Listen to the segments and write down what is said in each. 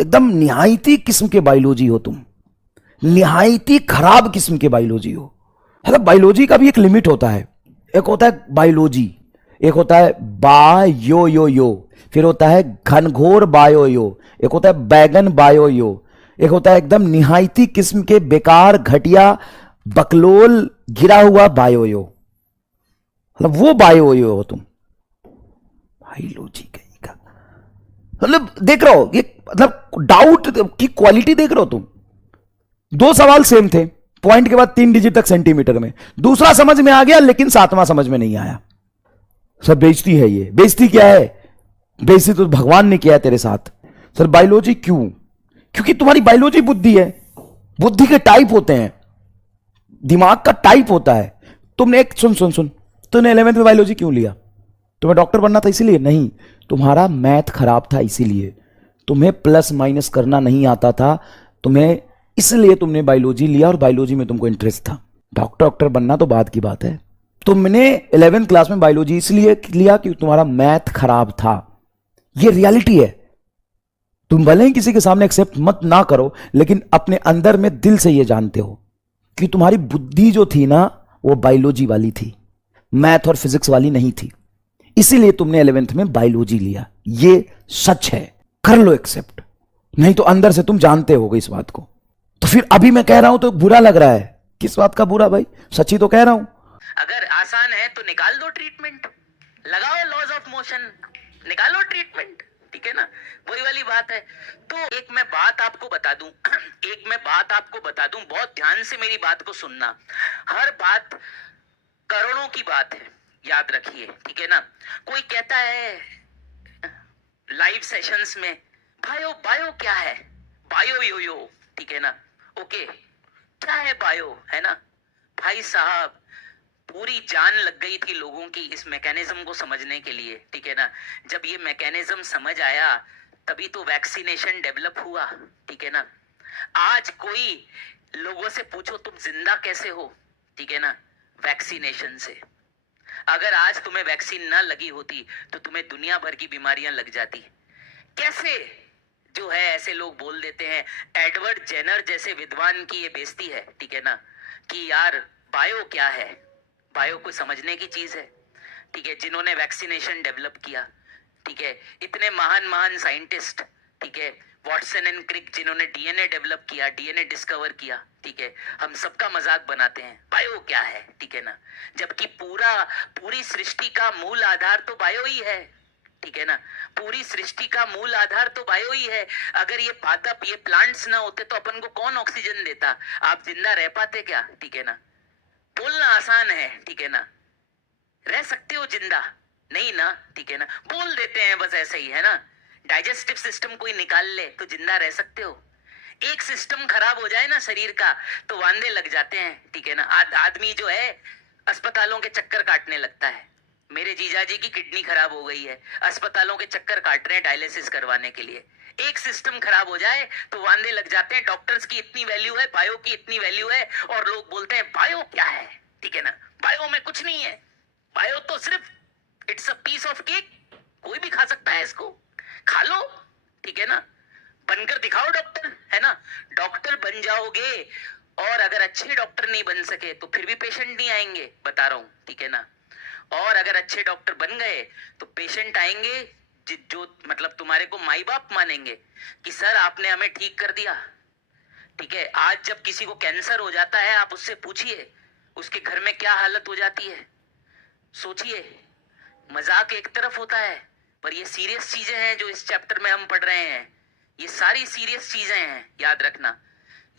एकदम निहायती किस्म के बायोलॉजी हो तुम, निहायती खराब किस्म के बायोलॉजी हो। मतलब बायोलॉजी का भी एक लिमिट होता है। एक होता है बायोलॉजी, एक होता है बायो यो यो, फिर होता है घनघोर बायो यो, एक होता है बैगन बायो यो, एक होता है एकदम निहायती किस्म के बेकार घटिया बकलोल गिरा हुआ बायो यो। मतलब वो बायो यो हो तुम, बायोलॉजी कहीं का। मतलब देख रहे हो ये, मतलब डाउट की क्वालिटी देख रहे हो तुम। दो सवाल सेम थे, पॉइंट के बाद 3 डिजिट तक सेंटीमीटर में, दूसरा समझ में आ गया लेकिन सातवां समझ में नहीं आया। सर बेइज्जती है ये। बेइज्जती क्या है? बेइज्जती तो भगवान ने किया है तेरे साथ। सर बायोलॉजी क्यों? क्योंकि तुम्हारी बायोलॉजी बुद्धि है। बुद्धि के टाइप होते हैं, दिमाग का टाइप होता है। तुमने एक सुन सुन सुन तुमने 11th में बायोलॉजी क्यों लिया? तुम्हें डॉक्टर बनना था इसीलिए? नहीं, तुम्हारा मैथ खराब था इसीलिए। तुम्हें प्लस माइनस करना नहीं आता था, तुम्हें इसलिए तुमने बायोलॉजी लिया और बायोलॉजी में तुमको इंटरेस्ट था। डॉक्टर बनना तो बाद की बात है। तुमने 11th क्लास में बायोलॉजी इसलिए लिया कि तुम्हारा मैथ खराब था। यह रियलिटी है। तुम भले ही किसी के सामने एक्सेप्ट मत ना करो, लेकिन अपने अंदर में दिल से यह जानते हो कि तुम्हारी बुद्धि जो थी ना, वो बायोलॉजी वाली थी, मैथ और फिजिक्स वाली नहीं थी। इसीलिए तुमने 11th में बायोलॉजी लिया। यह सच है, कर लो एक्सेप्ट। नहीं तो अंदर से तुम जानते होगे इस बात को। तो फिर अभी मैं कह रहा हूं तो बुरा लग रहा है। किस बात का बुरा भाई? सच्ची तो कह रहा हूं। अगर आसान है तो निकाल दो ट्रीटमेंट, लगाओ लॉज ऑफ मोशन, निकालो ट्रीटमेंट, ठीक है ना? वही वाली बात है। तो एक मैं बात आपको बता दूं, बहुत ध्यान से मेरी बात को सुनना। हर बात करोड़ों की बात है, याद रखिए, ठीक है ना? कोई कहता है लाइव सेशंस में बायो बायो क्या है, बायो यो यो, ठीक है ना? ओके, क्या है बायो, है ना? भाई साहब, पूरी जान लग गई थी लोगों की इस मैकेनिज्म को समझने के लिए, ठीक है ना? जब ये मैकेनिज्म समझ आया तभी तो वैक्सीनेशन डेवलप हुआ, ठीक है ना? आज कोई लोगों से पूछो तुम जिंदा कैसे हो, ठीक है ना? वैक्सीनेशन से। अगर आज तुम्हें वैक्सीन ना लगी होती तो तुम्हें दुनिया भर की बीमारियां लग जाती। कैसे जो है ऐसे लोग बोल देते हैं, एडवर्ड जेनर जैसे विद्वान की ये बेइज्जती है, ठीक है ना? कि यार बायो क्या है, बायो को समझने की चीज है, ठीक है? जिन्होंने वैक्सीनेशन डेवलप किया, ठीक है? इतने महान महान साइंटिस्ट, ठीक है? वॉटसन एंड क्रिक जिन्होंने डीएनए डेवलप किया, डीएनए डिस्कवर किया, ठीक है? हम सबका मजाक बनाते हैं बायो क्या है, ठीक है ना? जबकि पूरी सृष्टि का मूल आधार तो बायो ही है, ठीक है ना? पूरी सृष्टि का मूल आधार तो बायो ही है। अगर ये पादप, ये प्लांट्स ना होते तो अपन को कौन ऑक्सीजन देता? आप जिंदा रह पाते क्या, ठीक है ना? बोलना आसान है, ठीक है ना? रह सकते हो जिंदा? नहीं ना, ठीक है ना? बोल देते हैं बस ऐसे ही, है ना? डाइजेस्टिव सिस्टम कोई निकाल ले तो जिंदा रह सकते हो? एक सिस्टम खराब हो जाए ना शरीर का तो वांदे लग जाते हैं, ठीक है ना? आदमी जो है अस्पतालों के चक्कर काटने लगता है। मेरे जीजाजी की किडनी खराब हो गई है, अस्पतालों के चक्कर काट रहे हैं डायलिसिस करवाने के लिए। एक सिस्टम खराब हो जाए तो वांदे लग जाते हैं। डॉक्टर्स की इतनी वैल्यू है, बायो की इतनी वैल्यू है, और लोग बोलते हैं बायो क्या है, ठीक है ना? बायो में कुछ नहीं है। बायो तो सिर्फ it's a piece of cake, कोई भी खा सकता है इसको, खा लो, ठीक है ना? बनकर दिखाओ डॉक्टर, है ना? डॉक्टर बन जाओगे, और अगर अच्छे डॉक्टर नहीं बन सके तो फिर भी पेशेंट नहीं आएंगे, बता रहा हूं, ठीक है ना? और अगर अच्छे डॉक्टर बन गए तो पेशेंट आएंगे जो मतलब तुम्हारे को माई बाप मानेंगे कि सर आपने हमें ठीक कर दिया, ठीक है? आज जब किसी को कैंसर हो जाता है, आप उससे पूछिए उसके घर में क्या हालत हो जाती है। सोचिए, मजाक एक तरफ होता है, पर ये सीरियस चीजें हैं जो इस चैप्टर में हम पढ़ रहे हैं। ये सारी सीरियस चीजें हैं, याद रखना।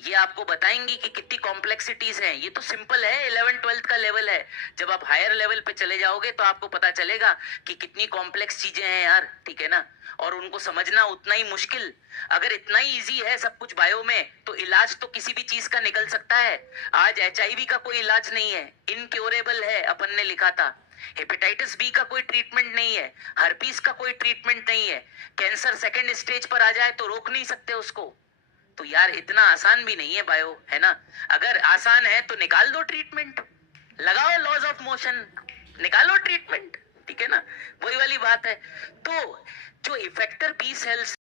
ये आपको बताएंगी कि कितनी कॉम्प्लेक्सिटीज हैं। ये तो सिंपल है, 11th-12th का लेवल है। जब आप हायर लेवल पे चले जाओगे तो आपको पता चलेगा कि कितनी कॉम्प्लेक्स चीजें हैं यार, ठीक है ना? और उनको समझना उतना ही मुश्किल। अगर इतना ही इजी है सब कुछ बायो में, तो इलाज तो किसी भी चीज का निकल सकता है। आज एचआईवी का कोई इलाज नहीं है, इनक्योरेबल है, अपन ने लिखा था। हेपेटाइटिस बी का कोई ट्रीटमेंट नहीं है, हर्पीस का कोई ट्रीटमेंट नहीं है। कैंसर सेकंड स्टेज पर आ जाए तो रोक नहीं सकते उसको। तो यार इतना आसान भी नहीं है बायो, है ना? अगर आसान है तो निकाल दो ट्रीटमेंट, लगाओ लॉज ऑफ मोशन, निकालो ट्रीटमेंट, ठीक है ना? वही वाली बात है। तो जो इफेक्टर बी सेल्स